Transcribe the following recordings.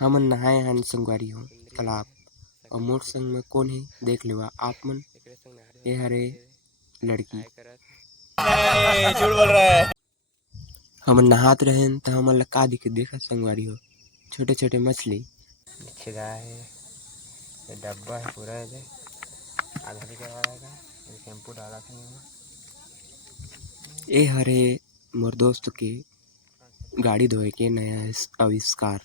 हमन नहाए हन संगवारी हो तालाब और मोर संग में कौन है देख लेवा आप मन। ये हरे लड़की झूठ बोल रहा है। हमन नहात रहेन तो हमन ला का दिखे देखा संगवारी हो छोटे छोटे मछली गाय है। ये डब्बा है पूरा है आधा लीटर वाला है शैम्पू डाला था। ये हरे मोर दोस्त के गाड़ी धोए के नया आविष्कार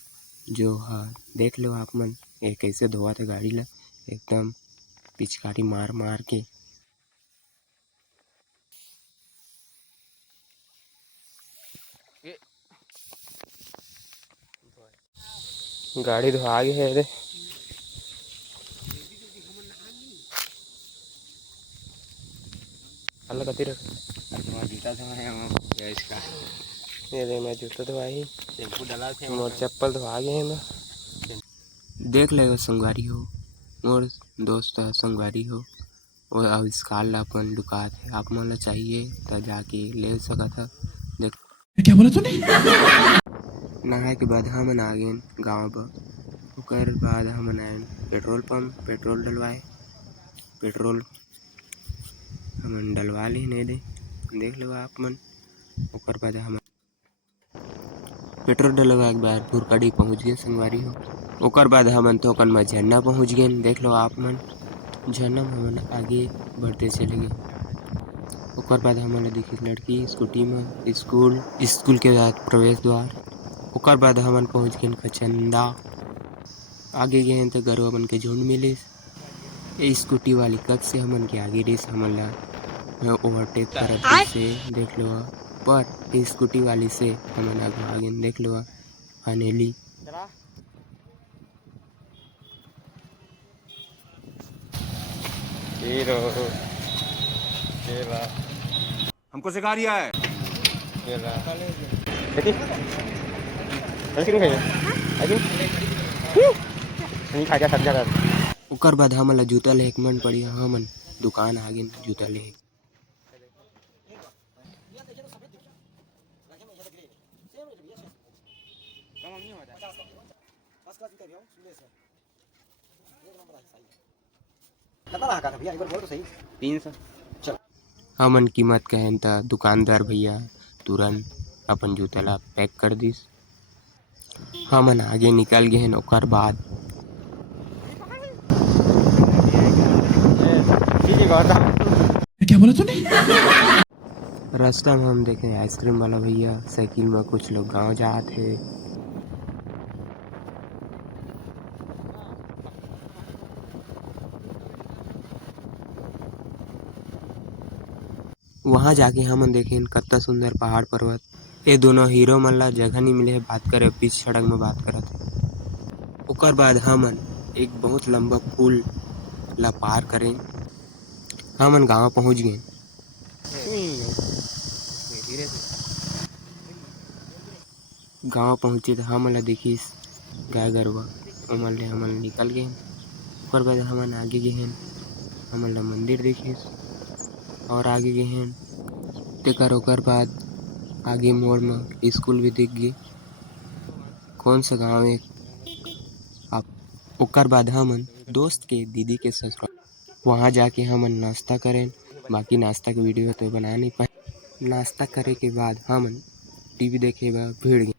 जो है देख लो आप मन। ये कैसे धोआ थे गाड़ी ला एकदम पिचकारी मार मार के। गाड़ी धोआ गए है रे। अल्लाह कती रख जूता धोया इसका। ये दे मैं जूता धोआई शैम्पू डाला थे मोर चप्पल धोआ गए हैं। देख ले संगवारी हो मोर दोस्त संगवारी हो और आविष्कार ला अपन दुकान है आप मन ला चाहिए तो जाके ले सकत है। देख क्या बोला तूने। नहाए के बाद हमन आ गए गाँव पर। ओकर बाद हमन आए पेट्रोल पंप पेट्रोल डलवाए। पेट्रोल हमन डलवा ली नहीं दे देख लो आप मन। ओकर बाद हम पेट्रोल डलवा के बाद भुरकड़ी पहुँच गए संगवारी हो। ओकर बाद हमन थोकन में झरना पहुँच गए देख लो आप मन। झरना में हमन आगे बढ़ते चले गए। ओकर बाद हमन देखी लड़की स्कूटी में स्कूल के बाद प्रवेश द्वार। ओकर बाद हमन पहुँच गए कचंदा। आगे गए तो गरुआ मन के झुंड मिलिस। ये स्कूटी वाली कब से हमन के आगे रेस हमन ला ओवरटेक करत से देख लो। पर स्कूटी वाली से हमन आगे देख लो अनेली। हमको सिखा रिया है। ओकर बाद हमन ला जूता ले एक मन पड़ी हमन दुकान आगे जूता ले। हमन कीमत कहें तो दुकानदार भैया तुरंत अपन जूता ला पैक कर दिस। हमन आगे निकल गए। ओकर बाद क्या बोला तूने। रास्ता में हम देखे आइसक्रीम वाला भैया साइकिल में कुछ लोग गांव जाते। वहां जाके हमन देखे कितना सुंदर पहाड़ पर्वत। ये दोनों हीरो मन ला जगह नहीं मिले बात करे बीच सड़क में बात करत। ओकर बाद हमन एक बहुत लंबा पुल ला पार करें हमन गांव पहुंच गए। गांव पहुंचे तो हमन ला देखिस गाय गरुआ ओमन ले हमन निकल गए। ओकर बाद हमन आगे गए हमन ला मंदिर देखिस और आगे गए तेकर। ओकर बाद आगे मोड़ में स्कूल भी दिख गए कौन सा गांव है आप। ओकर बाद हमन दोस्त के दीदी के ससुराल वहां जाके हमन नाश्ता करें। बाकी नाश्ता के वीडियो तो बना नहीं पाए। नाश्ता करे के बाद हमन टीवी देखे भीड़ गए।